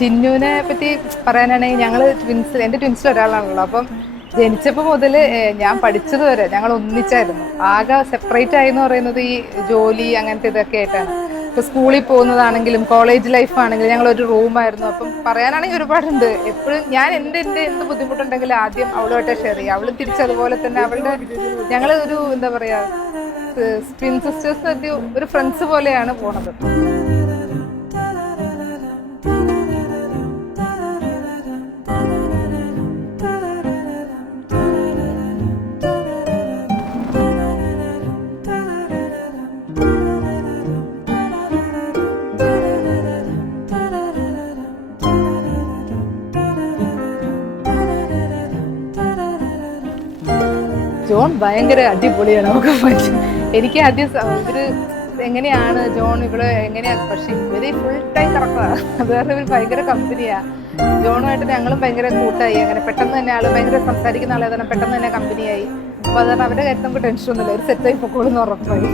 ചിന്നുവിനെ പറ്റി പറയാനാണെങ്കിൽ ഞങ്ങൾ എൻ്റെ ട്വിൻസിൽ ഒരാളാണല്ലോ. അപ്പം ജനിച്ചപ്പോൾ മുതൽ ഞാൻ പഠിച്ചത് വരെ ഞങ്ങൾ ഒന്നിച്ചായിരുന്നു. ആകെ സെപ്പറേറ്റ് ആയി എന്ന് പറയുന്നത് ഈ ജോലി അങ്ങനത്തെ ഇതൊക്കെ ആയിട്ടാണ്. ഇപ്പോൾ സ്കൂളിൽ പോകുന്നതാണെങ്കിലും കോളേജ് ലൈഫ് ആണെങ്കിലും ഞങ്ങൾ ഒരു റൂമായിരുന്നു. അപ്പം പറയാനാണെങ്കിൽ ഒരുപാടുണ്ട്. എപ്പോഴും ഞാൻ എൻ്റെ എന്ത് ബുദ്ധിമുട്ടുണ്ടെങ്കിലും ആദ്യം അവളുമായിട്ട് ഷെയർ ചെയ്യുക. അവളും തിരിച്ചതുപോലെ തന്നെ അവളുടെ ഞങ്ങൾ ഒരു എന്താ പറയുക ട്വിൻ സിസ്റ്റേഴ്സ് ഒരു ഫ്രണ്ട്സ് പോലെയാണ് പോണത്. ജോൺ ഭയങ്കര അടിപൊളിയാണ്. നമുക്ക് എനിക്ക് ആദ്യം ഇവര് എങ്ങനെയാണ് ജോൺ ഇവിടെ എങ്ങനെയാണ്, പക്ഷെ ഇവര് ഫുൾ ടൈം കറക്റ്റാണ്. അത് കാരണം ഇവർ ഭയങ്കര കമ്പനിയാണ്. ജോണുമായിട്ട് ഞങ്ങളും ഭയങ്കര കൂട്ടായി. അങ്ങനെ പെട്ടെന്ന് തന്നെ ആള് ഭയങ്കര സംസാരിക്കുന്ന ആളെ തന്നെ പെട്ടെന്ന് തന്നെ കമ്പനിയായി. അപ്പോൾ അതുകൊണ്ട് അവരുടെ കാര്യം നമുക്ക് ടെൻഷനൊന്നുമില്ല, ഒരു സെറ്റായി പൊക്കോളൂന്ന് ഉറപ്പായി.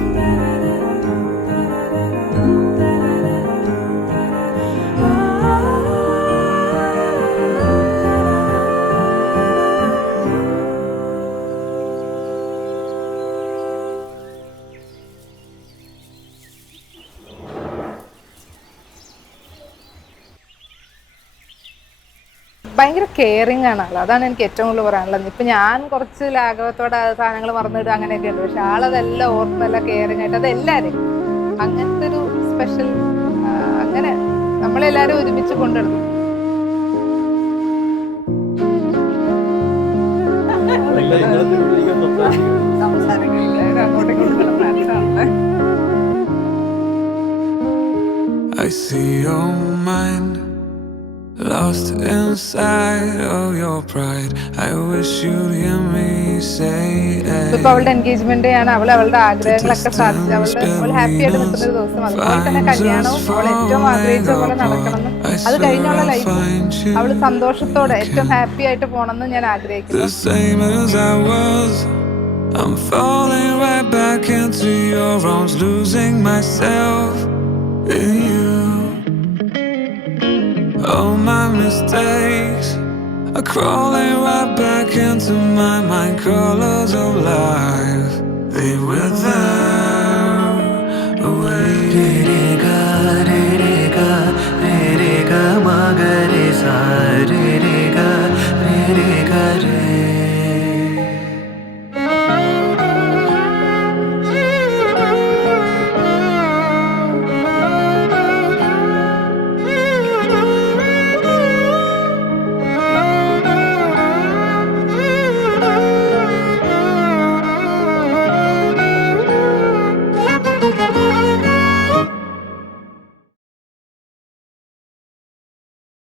ഭയങ്കര കെയറിങ് ആണ് ആൾ. അതാണ് എനിക്ക് ഏറ്റവും കൂടുതൽ പറയാനുള്ളത്. ഇപ്പം ഞാൻ കുറച്ച് ലാഘവത്തോടെ സാധനങ്ങൾ മറന്നിടുക അങ്ങനെയൊക്കെ ഉണ്ട്. പക്ഷെ ആളതെല്ലാം ഓർമ്മല്ല കെയറിങ് ആയിട്ട് അതെല്ലാവരും അങ്ങനത്തെ ഒരു സ്പെഷ്യൽ അങ്ങനെ നമ്മളെല്ലാവരും ഒരുമിച്ച് കൊണ്ടുവരുന്നു. I see your mind lost inside of your pride. I wish you'd hear me say ഇപ്പൊ അവളുടെ എൻഗേജ്മെന്റ് ആണ്. അവളുടെ ആഗ്രഹങ്ങളൊക്കെ സാധിച്ചു. അവൾ ഹാപ്പി ആയിട്ട് നിൽക്കുന്ന ഒരു ദിവസം. അതുപോലെ തന്നെ കല്യാണവും അവൾ ഏറ്റവും ആഗ്രഹിച്ച പോലെ നടക്കണമെന്നും അത് കഴിഞ്ഞുള്ള ലൈഫ് അവൾ സന്തോഷത്തോടെ ഏറ്റവും ഹാപ്പി ആയിട്ട് പോകണമെന്ന് ഞാൻ ആഗ്രഹിക്കുന്നു. I'm falling right back into your arms, losing myself in you. All my mistakes are crawling right back into my mind. Colors of life, they wither away.